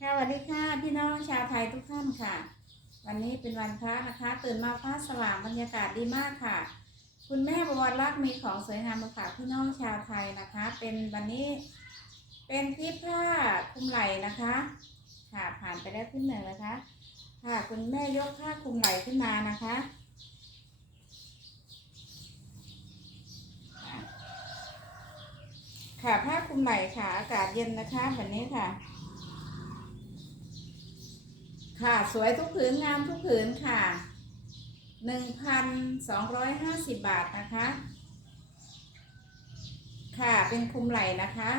ค่ะสวัสดีค่ะพี่น้องชาวไทยทุกท่านค่ะ วันนี้เป็นวันพระนะคะ ตื่นมาฟ้าสว่างบรรยากาศดีมากค่ะ คุณแม่บวรรักษ์มีของสวยงามมาฝากพี่น้องชาวไทยนะคะ เป็นวันนี้เป็นที่ผ้าคลุมไหล่นะคะ ค่ะผ่านไปแล้วที่หนึ่งนะคะ ค่ะคุณแม่ยกผ้าคลุมไหล่ขึ้นมานะคะค่ะผ้าคลุมไหล่ค่ะอากาศเย็นนะคะ วันนี้ค่ะ ค่ะสวยทุกผืนงามทุกผืนค่ะหนึ่งพันสองร้อยห้าสิบบาทนะคะ ค่ะเป็นคุมไหล่นะคะ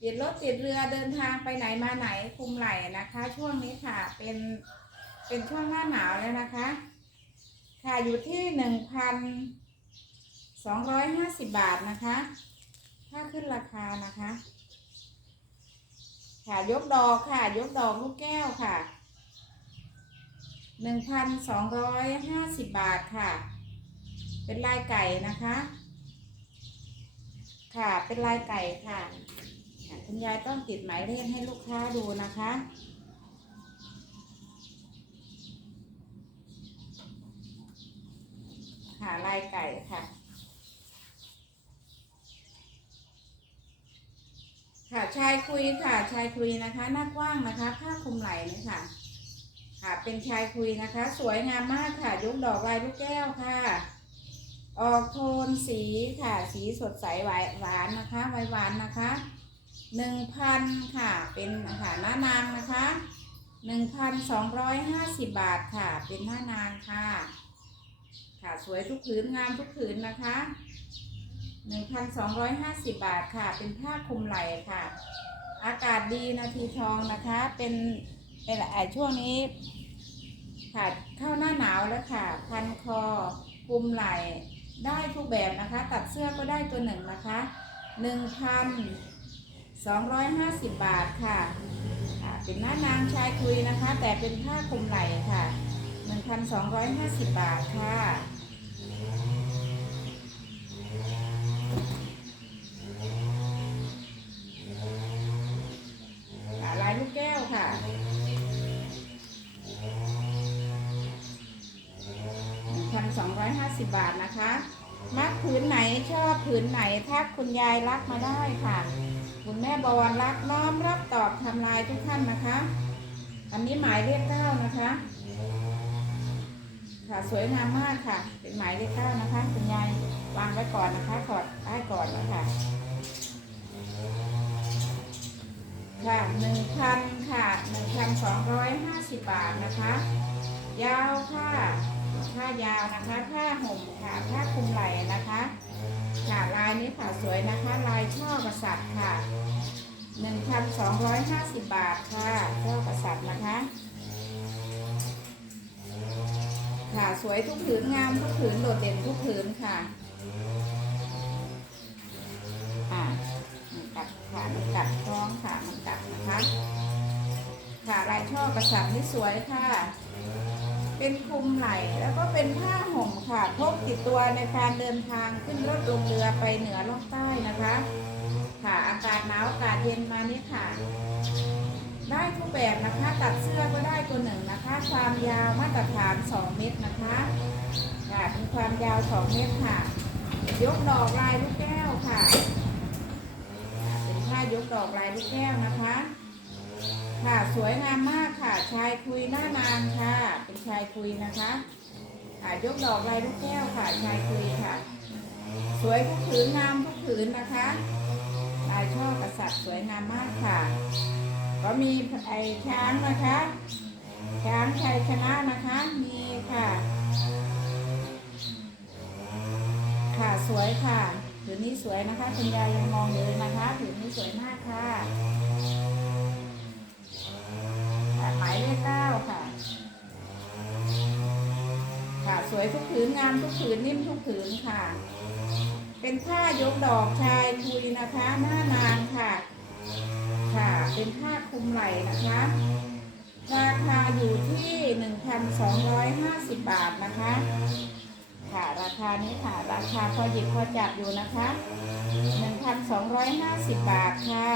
ติดรถติดเรือเดินทางไปไหนมาไหนคุมไหล่นะคะ ช่วงนี้ค่ะเป็นเป็นช่วงหน้าหนาวแล้วนะคะ ค่ะอยู่ที่หนึ่งพันสองร้อยห้าสิบบาทนะคะ ถ้าขึ้นราคานะคะ ค่ะยกดอกค่ะ ยกดอกลูกแก้วค่ะ หนึ่งพันสองร้อยห้าสิบบาทค่ะ เป็นลายไก่นะคะ ค่ะ เป็นลายไก่ค่ะ คุณยายต้องติดหมายเลขให้ลูกค้าดูนะคะค่ะลายไก่ค่ะ ค่ะชายคุยค่ะชายคุยนะคะ หน้ากว้างนะคะ ผ้าคลุมไหล่นี่ค่ะ ค่ะ เป็นชายคุยนะคะ สวยงามมากค่ะยกดอกลายลูกแก้วค่ะ ออกโทนสีค่ะ สีสดใสหวานหวานนะคะไวหวานนะคะหนึ่งพันค่ะ เป็นค่ะหน้านางนะคะหนึ่งพันสองร้อยห้าสิบบาทค่ะ เป็นหน้านางค่ะ ค่ะสวยทุกผืนงามทุกผืนนะคะหนึ่งพันสองร้อยห้าสิบบาทค่ะ เป็นผ้าคลุมไหล่ค่ะ อากาศดีนาทีทองนะคะ เป็นเป็นช่วงนี้ ค่ะเข้าหน้าหนาวแล้วค่ะ พันคอคลุมไหล่ได้ทุกแบบนะคะ ตัดเสื้อก็ได้ตัวหนึ่งนะคะหนึ่งพันสองร้อยห้าสิบบาทค่ะค่ะ เป็นหน้านางชายคุยนะคะ แต่เป็นผ้าคลุมไหล่ค่ะหนึ่งพันสองร้อยห้าสิบบาทค่ะลายลูกแก้วค่ะ พันสองร้อยห้าสิบบาทนะคะ มักผืนไหนชอบผืนไหนทัก คุณยายรักมาได้ค่ะ คุณแม่บวรรักน้อมรับตอบทำลายทุกท่านนะคะ อันนี้หมายเลขเก้านะคะ ค่ะสวยงามมากค่ะ เป็นหมายเลขเก้านะคะ คุณยายวางไว้ก่อนนะคะกอดได้ก่อนนะคะค่ะหนึ่งพันค่ะหนึ่งพันสองร้อยห้าสิบบาทนะคะ ยาวค่ะผ้ายาวนะคะผ้าห่มค่ะผ้าคลุมไหล่นะคะ ค่ะลายนี้ค่ะสวยนะคะ ลายช่อกษัตริย์ค่ะหนึ่งพันสองร้อยห้าสิบบาทค่ะช่อกษัตริย์นะคะ ค่ะสวยทุกผืนงามทุกผืนโดดเด่นทุกผืนค่ะอ่ามันกัดค่ะมันกัดท้องค่ะมันกัดนะคะ ค่ะลายช่อกระสับนี่สวยค่ะ เป็นคลุมไหล่แล้วก็เป็นผ้าห่มค่ะพกติดตัวในการเดินทางขึ้นรถลงเรือไปเหนือล่องใต้นะคะ ค่ะอากาศหนาวอากาศเย็นมานี่ค่ะ ได้ทุกแบบนะคะตัดเสื้อก็ได้ตัวหนึ่งนะคะความยาวมาตรฐาน 2 เมตรนะคะค่ะเป็นความยาว 2 เมตรค่ะ ยกดอกลายลูกแก้วค่ะเป็นผ้ายกดอกลายลูกแก้วนะคะ ค่ะสวยงามมากค่ะ ชายคุยหน้านางค่ะ เป็นชายคุยนะคะค่ะยกดอกลายลูกแก้วค่ะ ชายคุยค่ะ สวยทุกผืนงามทุกผืนนะคะลายช่อกษัตริย์สวยงามมากค่ะ ก็มีไอ้ช้างนะคะช้างชัยชนะนะคะมีค่ะ ค่ะสวยค่ะผืนนี้สวยนะคะคุณยายยังมองอยู่เลยนะคะผืนนี้สวยมากค่ะค่ะหมายเลขเก้าค่ะ ค่ะสวย ทุกผืนงามทุกผืนนิ่มทุกผืนค่ะ เป็นผ้ายกดอกชายคุยนะคะหน้านางค่ะ ค่ะเป็นผ้าคลุมไหล่นะคะ ราคาอยู่ที่ 1,250 บาทนะคะ ค่ะราคานี้ค่ะ ราคาพอหยิบพอจับอยู่นะคะ 1,250 บาทค่ะ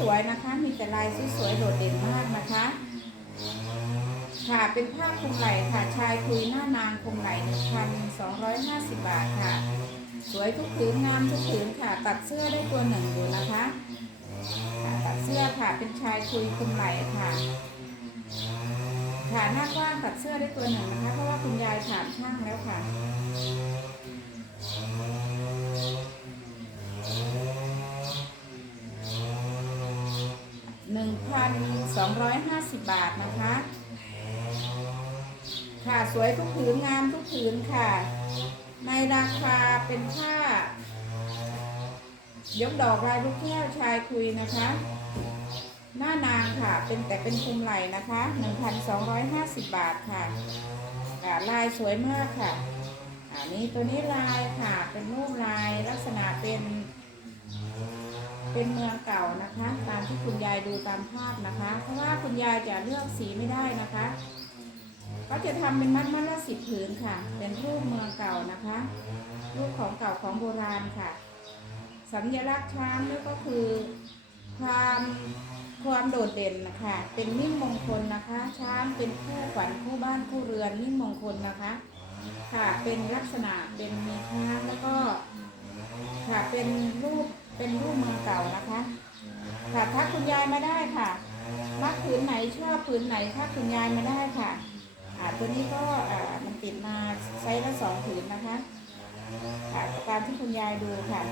สวยนะคะ มีแต่ลายสวยๆโดดเด่นมากนะคะ ค่ะเป็นผ้าคลุมไหล่ค่ะชายคุยหน้านางคลุมไหล่1,250 บาทค่ะ สวยทุกผืนงามทุกผืนค่ะ ตัดเสื้อได้ตัวหนึ่งอยู่นะคะค่ะตัดเสื้อค่ะเป็นชายคุยคลุมไหล่ค่ะค่ะหน้ากว้างตัดเสื้อได้ตัวหนึ่งนะคะ เพราะว่าคุณยายถามช่างแล้วค่ะ 250 บาทนะคะ ค่ะสวยทุกผืนงามทุกผืนค่ะ ในราคาเป็นผ้ายกดอกลายลูกแก้วชายคุยนะคะ หน้านางค่ะ เป็นแต่เป็นคุมไหล่นะคะ 1,250 บาทค่ะลายสวยมากค่ะอันนี้ตัวนี้ลายค่ะ เป็นรูปลายลักษณะเป็น เป็นเมืองเก่านะคะ ตามที่คุณยายดูตามภาพนะคะ เพราะว่าคุณยายจะเลือกสีไม่ได้นะคะ ก็จะทำเป็นมัดมัดละสิบผืนค่ะ เป็นรูปเมืองเก่านะคะ รูปของเก่าของโบราณค่ะ สัญลักษณ์ช้างนี่ก็คือความความโดดเด่นนะคะ เป็นมิ่งมงคลนะคะ ช้างเป็นคู่ขวัญคู่บ้านคู่เรือนมิ่งมงคลนะคะ ค่ะ เป็นลักษณะเป็นมีช้างแล้วก็ ค่ะ เป็นรูป เป็นรูปเมืองเก่านะคะ ค่ะทักคุณยายมาได้ค่ะรักผืนไหนชอบผืนไหนทักคุณยายมาได้ค่ะอ่าตัวนี้ก็อ่ามันติดมาไซส์ละสองผืนนะคะค่ะตามที่คุณยายดูค่ะ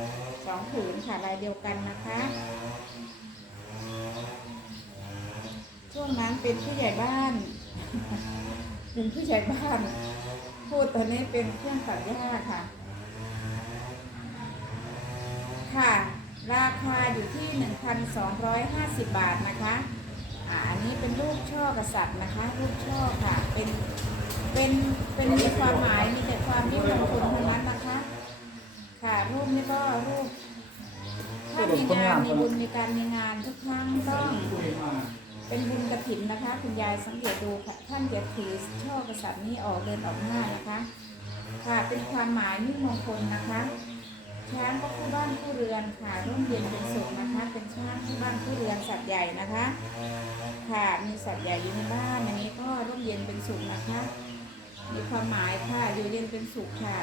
สองผืนค่ะลายเดียวกันนะคะช่วงนั้นเป็นผู้ใหญ่บ้านเป็นผู้ใหญ่บ้าน พูดตอนนี้เป็นเครื่องตัดหญ้าค่ะ ค่ะ ราคาอยู่ที่ 1,250 บาทนะคะอ่าอันนี้เป็นรูปช่อกษัตริย์นะคะรูปช่อค่ะ เป็นเป็นเป็นมีความหมายมีแต่ความนิยมคนเท่านั้นนะคะ ค่ะรูปนี้ก็รูป ถ้ามีงานมีบุญมีการมีงานทุกครั้งต้องเป็นบุญกระถินนะคะ คุณยายสังเกตดูค่ะท่านจะถือช่อกษัตริย์นี้ออกเดินออกหน้านะคะ ค่ะเป็นความหมายมิ่งมงคลนะคะ ช้างก็คู่บ้านคู่เรือนค่ะร่มเย็นเป็นสุขนะคะ เป็นช้างคู่บ้านคู่เรือนสัตว์ใหญ่นะคะ ค่ะมีสัตว์ใหญ่อยู่ในบ้านอันนี้ก็ร่มเย็นเป็นสุขนะคะ มีความหมายค่ะอยู่เย็นเป็นสุขค่ะ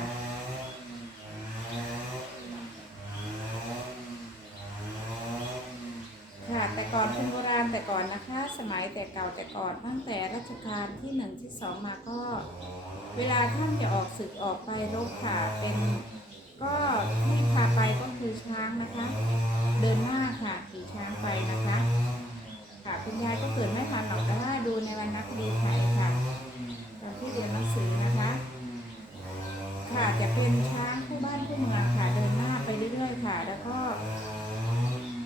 ค่ะแต่ก่อนคนโบราณแต่ก่อนนะคะ สมัยแต่เก่าแต่ก่อนตั้งแต่รัชกาลที่หนึ่งที่สองมาก็ เวลาท่านจะออกศึกออกไปรบค่ะเป็น ก็ที่พาไปก็คือช้างนะคะ เดินหน้าค่ะขี่ช้างไปนะคะ ค่ะคุณยายก็เกิดไม่ทันหรอกแต่ว่าดูในวันนักดีไทยค่ะตอนที่เรียนหนังสือนะคะ ค่ะจะเป็นช้างคู่บ้านคู่เมืองค่ะเดินหน้าไปเรื่อยๆค่ะ แล้วก็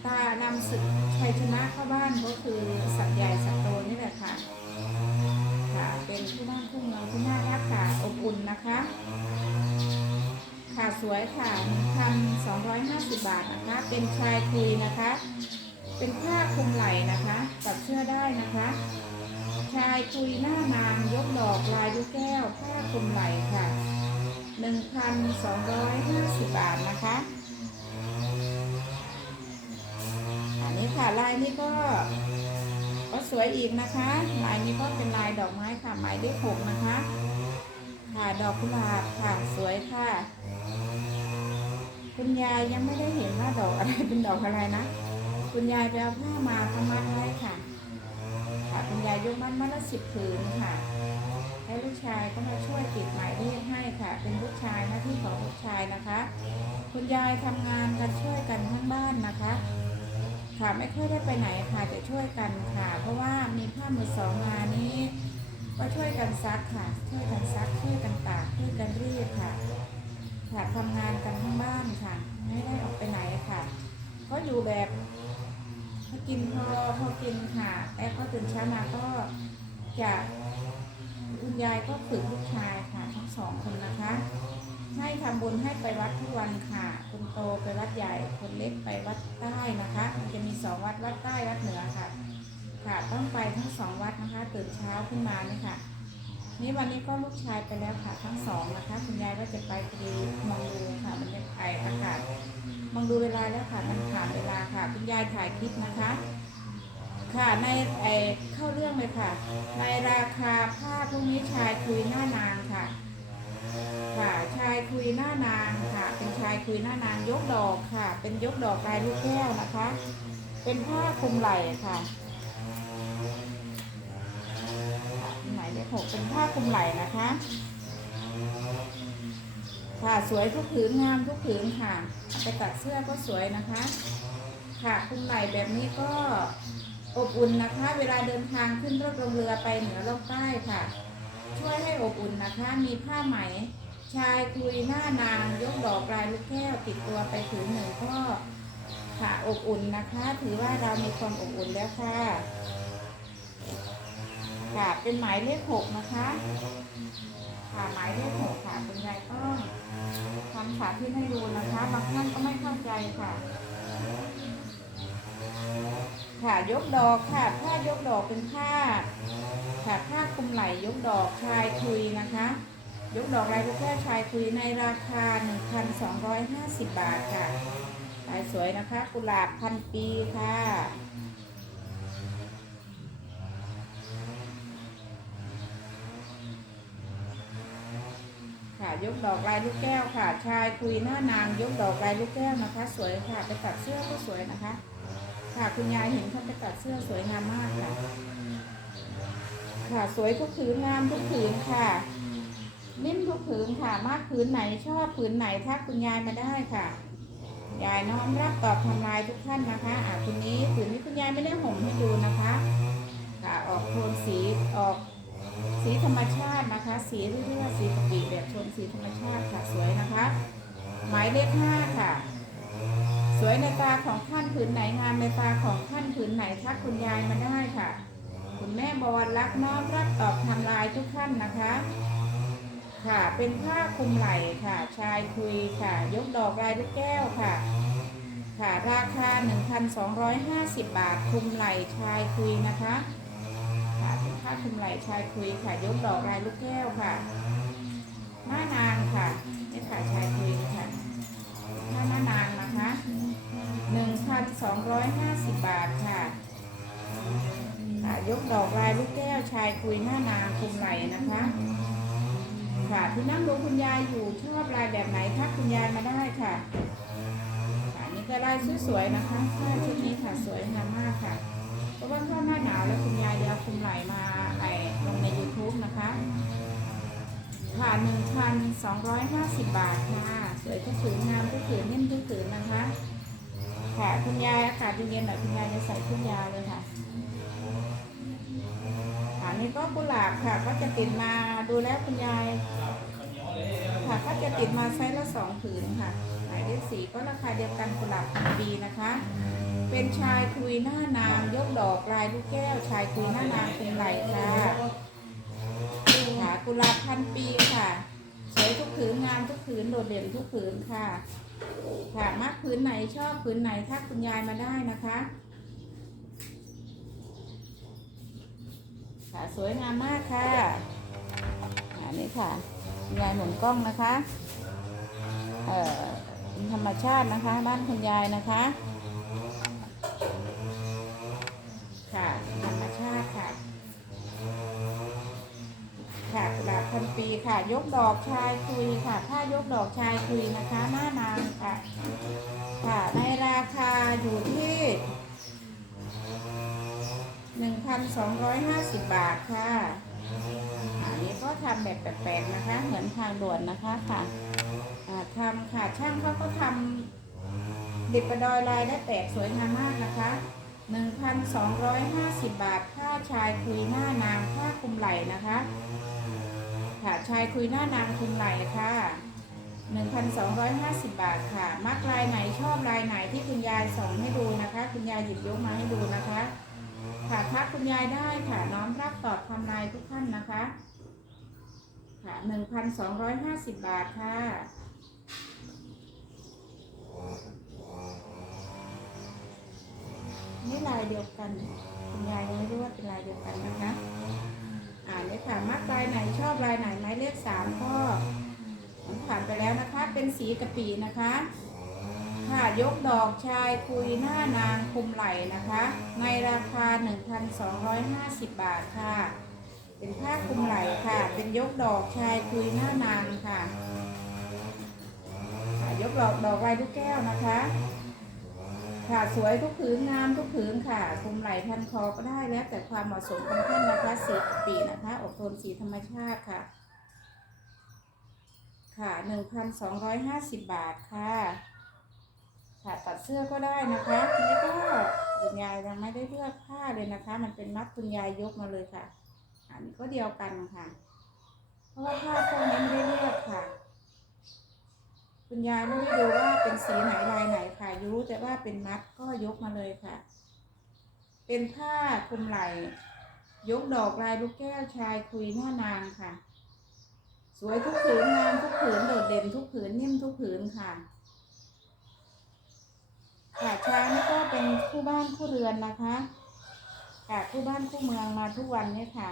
ตานำศึกชัยชนะเข้าบ้านก็คือสัตว์ใหญ่สัตว์โตนี่แหละค่ะค่ะเป็นคู่บ้านคู่เมืองที่น่ารักค่ะอบอุ่นนะคะ ค่ะสวยค่ะ1,250บาทนะคะ เป็นชายคุยนะคะ เป็นผ้าคลุมไหล่นะคะตัดเสื้อได้นะคะ ชายคุยหน้านางยกดอกลายลูกแก้ว ผ้าคลุมไหล่ค่ะ1,250บาทนะคะอันนี้ค่ะลายนี้ก็ก็สวยอีกนะคะ ลายนี้ก็เป็นลายดอกไม้ค่ะหมายเลขหกนะคะ ค่ะดอกกุหลาบค่ะสวยค่ะ คุณยายยังไม่ได้เห็นว่าดอกอะไรเป็นดอกอะไรนะ คุณยายไปเอาผ้ามาทำมัดไว้ค่ะ ค่ะคุณยายยกมัดมัดละสิบผืนค่ะให้ลูกชายก็มาช่วยติดหมายเลขให้ค่ะ เป็นลูกชายหน้าที่ของลูกชายนะคะ คุณยายทำงานกันช่วยกันทั้งบ้านนะคะค่ะไม่ค่อยได้ไปไหนค่ะจะช่วยกันค่ะ เพราะว่ามีผ้ามือสองมานี้ ก็ช่วยกันซักค่ะ ช่วยกันซัก ช่วยกันตาก ช่วยกันรีดค่ะค่ะทำงานกันทั้งบ้านค่ะ ไม่ได้ออกไปไหนค่ะ ก็อยู่แบบพอกินพอพอกินค่ะแต่ก็ตื่นเช้ามาก็จะคุณยายก็ฝึกลูกชายค่ะทั้งสองคนนะคะ ให้ทำบุญให้ไปวัดทุกวันค่ะ คนโตไปวัดใหญ่ คนเล็กไปวัดใต้นะคะ จะมีสองวัดวัดใต้วัดเหนือค่ะ ค่ะ ต้องไปทั้งสองวัดนะคะตื่นเช้าขึ้นมานี่ค่ะ นี่วันนี้ก็ลูกชายไปแล้วค่ะทั้งสองนะคะ คุณยายก็จะไปดูมองดูค่ะมันยังไออากาศมองดูเวลาแล้วค่ะมันผ่านเวลาค่ะ คุณยายถ่ายคลิปนะคะ ค่ะในไอเข้าเรื่องเลยค่ะ ในราคาผ้าพวกนี้ชายคุยหน้านางค่ะ ค่ะชายคุยหน้านางค่ะ เป็นชายคุยหน้านางยกดอกค่ะ เป็นยกดอกลายลูกแก้วนะคะ เป็นผ้าคลุมไหล่ค่ะ หกเป็นผ้าคลุมไหล่นะคะ ค่ะสวยทุกผืนงามทุกผืนค่ะไปตัดเสื้อก็สวยนะคะ ค่ะคลุมไหล่แบบนี้ก็อบอุ่นนะคะ เวลาเดินทางขึ้นรถลงเรือไปเหนือล่องใต้ค่ะ ช่วยให้อบอุ่นนะคะ มีผ้าไหม ชายคุยหน้านางยกดอกลายลูกแก้วติดตัวไปผืนหนึ่งก็ค่ะอบอุ่นนะคะ ถือว่าเรามีความอบอุ่นแล้วค่ะ ค่ะ เป็นหมายเลขหกนะคะ ค่ะหมายเลขหกค่ะคุณยายต้องทำสาธิตให้ดูนะคะ บางท่านก็ไม่เข้าใจค่ะ ค่ะยกดอกค่ะผ้ายกดอกเป็นผ้า ค่ะผ้าคลุมไหล่ยกดอกชายคุยนะคะ ยกดอกลายลูกแก้วชายคุยในราคา 1,250 บาทค่ะลายสวยนะคะ กุหลาบพันปีค่ะ ค่ะ ยกดอกลายลูกแก้วค่ะ ชายคุยหน้านางยกดอกลายลูกแก้วนะคะ สวยค่ะ ไปตัดเสื้อก็สวยนะคะ ค่ะคุณยายเห็นเขาไปตัดเสื้อสวยงามมากค่ะ ค่ะสวยทุกผืนงามทุกผืนค่ะนิ่มทุกผืนค่ะ มากผืนไหนชอบผืนไหนทักคุณยายมาได้ค่ะยายน้อมรับตอบทำลายทุกท่านนะคะอะคุณนี้ผืนนี้คุณยายไม่ได้ห่มให้ดูนะคะ ค่ะออกโทนสีออก สีธรรมชาตินะคะ สีเรื่อยๆสีกะปิแบบโทนสีธรรมชาติค่ะสวยนะคะ หมายเลขห้าค่ะ สวยในตาของท่านผืนไหนงามในตาของท่านผืนไหนทักคุณยายมาได้ค่ะ คุณแม่บวรรักน้อมรับตอบทำลายทุกท่านนะคะ ค่ะเป็นผ้าคลุมไหล่ค่ะ ชายคุยค่ะ ยกดอกลายลูกแก้วค่ะค่ะราคา 1,250 บาทคลุมไหล่ชายคุยนะคะ ค่ะเป็นผ้าคุมไหลชายคุยค่ะ ยกดอกลายลูกแก้วค่ะหน้านางค่ะนี่ค่ะชายคุยค่ะหน้าหน้านางนะคะ1,250บบาทค่ะค่ะยกดอกลายลูกแก้วชายคุยหน้านางคลุมไหลนะคะค่ะที่นั่งดูคุณยายอยู่ชอบลายแบบไหนทักคุณยายมาได้ค่ะค่ะนี่ก็ลายสวยๆนะคะผ้าชุดนี้ค่ะสวยค่ะ เพราะว่าเข้าหน้าหนาวแล้วคุณย ใหม่มาไอลงใน YouTube นะคะค่ะ1,250 บาทค่ะ สวยทุกผืนงามทุกผืนนิ่มทุกผืนนะคะ ค่ะคุณยายอากาศเย็นๆหน่อยคุณยายจะใส่ครื่องยาเลยค่ะอันนี้ก็กุหลาบค่ะ ก็จะติดมาดูแล้วคุณยายค่ะก็จะติดมาไซส์ละสองผืนค่ะหมายเลขสีก็ราคาเดียวกันกุหลาบพันปีนะคะ เป็นชายคุยหน้านางยกดอกลายลูกแก้ว ชายคุยหน้านางเป็นไหลค่ะค่ะกุหลาบพันปีค่ะ สวยทุกผืนงามทุกผืนโดดเด่นทุกผืนค่ะ ค่ะมากผืนไหนชอบผืนไหนทักคุณยายมาได้นะคะค่ะสวยงามมากค่ะอันนี้ค่ะคุณยายหมุนกล้องนะคะ เอ่อธรรมชาตินะคะ บ้านคุณยายนะคะ พันปีค่ะ ยกดอกชายคุยค่ะผ้ายกดอกชายคุยนะคะหน้านางค่ะ ค่ะในราคาอยู่ที่1,250บาทค่ะอันนี้ก็ทำแบบแปลกๆนะคะ เหมือนทางด่วนนะคะค่ะอ่าทำค่ะช่างเขาก็ทำดิบประดอยลายได้แปลกสวยงามมากนะคะ1,250 บาทผ้าชายคุยหน้านางผ้าคลุมไหล่นะคะ ค่ะ ชายคุยหน้านางคลุมไหล่ค่ะ 1,250 บาทค่ะ มักลายไหนชอบลายไหนที่คุณยายส่งให้ดูนะคะ คุณยายหยิบยกมาให้ดูนะคะ ค่ะทักคุณยายได้ค่ะน้อมรับตอบทำลายทุกท่านนะคะ ค่ะ 1,250 บาทค่ะนี่ลายเดียวกัน คุณยายยังไม่รู้ว่าเป็นลายเดียวกันนะคะ อ่านเลยค่ะมักลายไหนชอบลายไหนไม้เลขสามก็ผ่านไปแล้วนะคะ เป็นสีกะปีนะคะ ค่ะยกดอกชายคุยหน้านางคุมไหลนะคะ ในราคา 1,250 บาทค่ะ เป็นผ้าคุมไหลค่ะ เป็นยกดอกชายคุยหน้านางค่ะค่ะยกดอกดอกลายลูกแก้วนะคะ ค่ะสวยทุกผืนงามทุกผืนค่ะคลุมไหล่พันคอก็ได้แล้วแต่ความเหมาะสมของท่านนะคะสีปีนะคะอบโทนสีธรรมชาติค่ะ ค่ะหนึ่งพันสองร้อยห้าสิบบาทค่ะ ค่ะตัดเสื้อก็ได้นะคะนี่ก็คุณยายยังไม่ได้เลือกผ้าเลยนะคะ มันเป็นมัดคุณยายยกมาเลยค่ะ อันนี้ก็เดียวกันค่ะ เพราะว่าผ้าพวกนี้ไม่ได้เลือกค่ะ คุณยายไม่ได้ดูว่าเป็นสีไหนลายไหนค่ะรู้แต่ว่าเป็นมัดก็ยกมาเลยค่ะ เป็นผ้าคลุมไหล่ยกดอกลายลูกแก้วชายคุยหน้านางค่ะ สวยทุกผืนงามทุกผืนโดดเด่นทุกผืนนิ่มทุกผืนค่ะค่ะช้างก็เป็นคู่บ้านคู่เรือนนะคะค่ะคู่บ้านคู่เมืองมาทุกวันเนี่ยค่ะ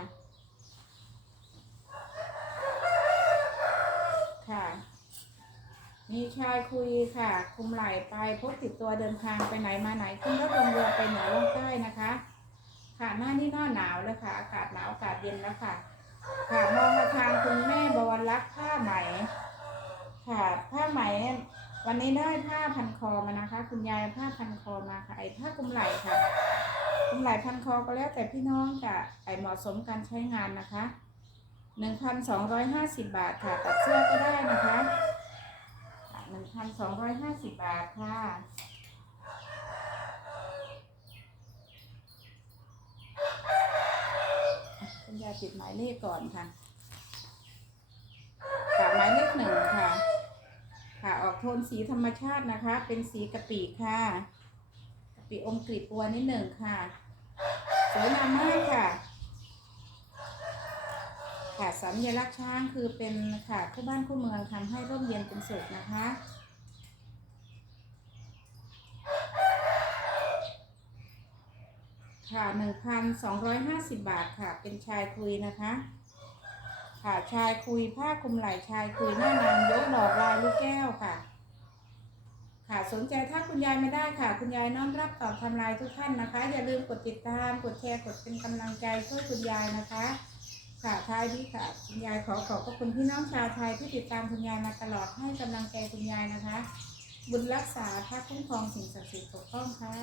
มี ชายคุยค่ะ คุมไหล่ไปพกติดตัวเดินทางไปไหนมาไหนขึ้นรถลงเรือไปเหนือล่องใต้นะคะ ค่ะหน้านี่หน้าหนาวแล้วค่ะ อากาศหนาวอากาศเย็นแล้วค่ะ ค่ะมองมาทางคุณแม่บวรรักผ้าไหม ค่ะผ้าไหม วันนี้ได้ผ้าพันคอมานะคะ คุณยายผ้าพันคอมาค่ะไอ้ผ้าคุมไหล่ค่ะคุมไหล่พันคอก็แล้วแต่พี่น้องจะไอเหมาะสมการใช้งานนะคะหนึ่งพันสองร้อยห้าสิบบาทค่ะตัดเสื้อก็ได้นะคะ หนึ่งพันสองร้อยห้าสิบบาทค่ะ คุณยายติดหมายเลขก่อนค่ะค่ะหมายเลขหนึ่งค่ะ ค่ะออกโทนสีธรรมชาตินะคะ เป็นสีกะปิค่ะกะปิอมกลีบบัวนิดหนึ่งค่ะ สวยงามมากค่ะ ค่ะสัญลักษณ์ช้างคือเป็นค่ะคู่บ้านคู่เมืองทำให้ร่มเย็นเป็นสุขนะคะค่ะหนึ่งพันสองร้อยห้าสิบบาทค่ะ เป็นชายคุยนะคะ ค่ะชายคุยผ้าคลุมไหล่ชายคุยหน้านางยกดอกลายลูกแก้วค่ะ ค่ะสนใจถ้าคุณยายไม่ได้ค่ะ คุณยายน้อมรับตอบทำลายทุกท่านนะคะ อย่าลืมกดติดตาม กดแชร์ กดเป็นกำลังใจช่วยคุณยายนะคะ ค่ะท้ายนี้ค่ะคุณยายขอขอบพระคุณพี่น้องชาวไทยที่ติดตามคุณยายมาตลอดให้กำลังใจคุณยายนะคะ บุญรักษาพระคุ้มครองสิ่งศักดิ์สิทธิ์ปกป้องค่ะ